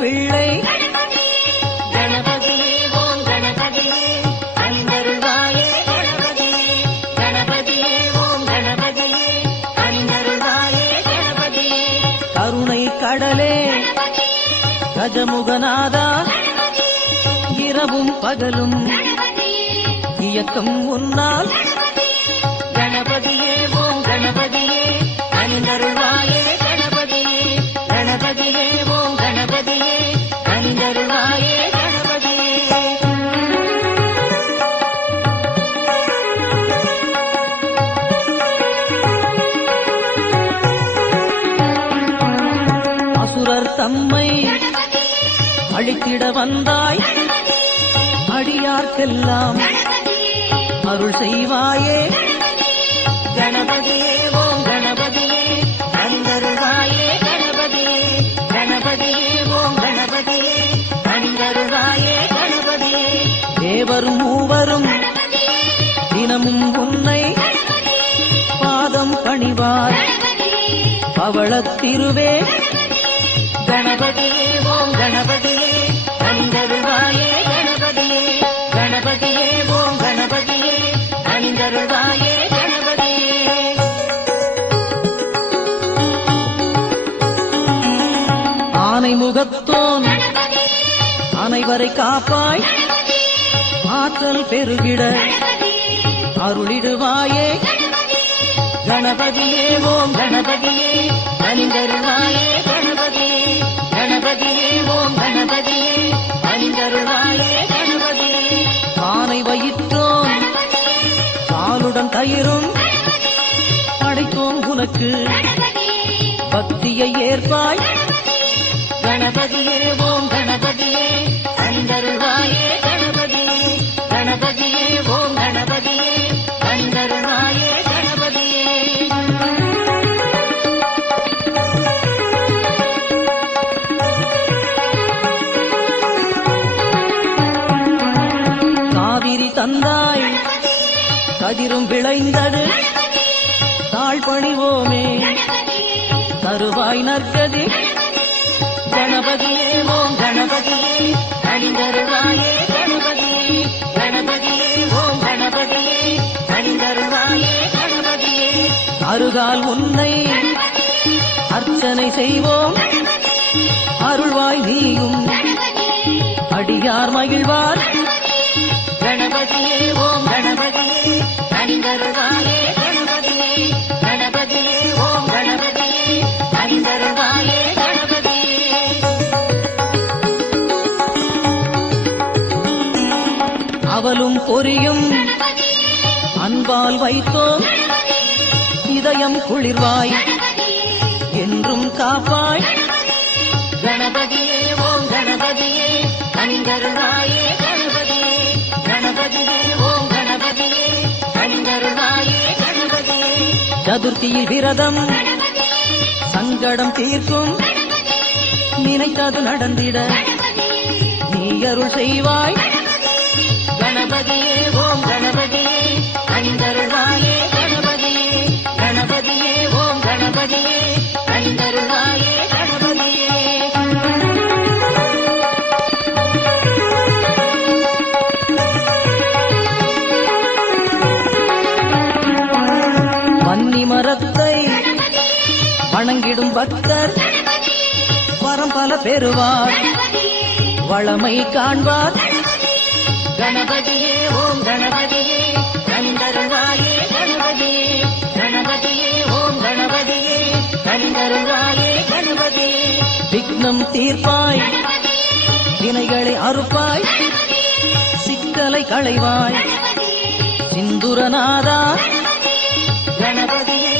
பிள்ளை கணபதியே ஓம் கணபதியே அணிந்தருள்வாயே கணபதியே கணபதியே ஓம் கணபதியே அணிந்தருள்வாயே கணபதியே கருணை கடலே கஜமுகநாதா இரவும் பகலும் இயக்கம் உன்னால் கணபதியே ஓம் கணபதியே அணிந்தருள்வாயே கணபதியே கணபதியே ஓம் கணபதியே அணிந்தருள்வாயே கணபதியே அசுரர் தம்மை அழித்திட வந்தாய் அடியார்க்கெல்லாம் அருள் செய்வாயே கணபதியே ஓம் கணபதியே அணிந்தருள்வாயே கணபதியே கணபதியே ஓம் கணபதியே அணிந்தருள்வாயே கணபதியே தேவரும் மூவரும் தினமும் உன்னை பாதம் பணிவார் பவளத்திருவே கணபதியே ஓம் கணபதியே அணிந்தருள்வாயே கணபதியே கணபதியே ஓம் கணபதியே அணிந்தருள்வாயே கணபதியே ஆனை முகத்தோன் அனைவரை காப்பாய் ஆற்றல் பெருகிட அருளிடுவாயே கணபதியே ஓம் கணபதியே அணிந்தருள்வாயே கணபதியே கணபதியே ஓம் கணபதியே அணிந்தருள்வாயே கணபதியே ஆனை வயிற்றோன் பாலுடன் தயிரும் படைத்தோம் உனக்கு பக்தியை ஏற்பாய் கணபதியே ஓம் கணபதியே அணிந்தருள்வாயே கணபதியே கணபதியே ஓம் கணபதியே அணிந்தருள்வாயே கணபதியே காவிரி தந்தாய் கதிரும் விளைந்தது தாழ் பணிவோமே தருவாய் நற்கதி கணபதியே ஓம் கணபதியே அணிந்தருள்வாயே கணபதியே கணபதியே ஓம் கணபதியே அணிந்தருள்வாயே கணபதியே அருகால் உன்னை அர்ச்சனை செய்வோம் அருள்வாய் நீயும் அடியார் மகிழ்வார் கணபதியே ஓம் கணபதியே அணிந்தருள்வாயே கணபதியே கணபதியே ஓம் கணபதியே அணிந்தருள்வாயே கணபதியே அவலும் பொரியும் அன்பால் வைத்தோம் இதயம் குளிர்வாய் என்றும் காப்பாய் கணபதியே ஓம் கணபதியே அணிந்தருள்வாயே கணபதியே கணபதியே ஓம் கணபதியே அணிந்தருள்வாயே கணபதியே சதுர்த்தியில் விரதம் சங்கடம் தீர்க்கும் நினைத்தது நடந்திட நீ அருள் செய்வாய் கணபதியே ஓம் கணபதியே அணிந்தருள்வாயே கணபதியே கணபதியே ஓம் கணபதியே அணிந்தருள்வாயே கணபதியே வன்னி மரத்தை வணங்கிடும் பக்தர் வரம் பல பெறுவார் வளமை காண்பார் கணபதியே ஓம் கணபதியே அணிந்தருள்வாயே கணபதியே கணபதியே ஓம் கணபதியே அணிந்தருள்வாயே கணபதியே விக்னம் தீர்ப்பாய் வினைகளை அறுப்பாய் சிக்கலை களைவாய் சிந்துரநாதா கணபதியே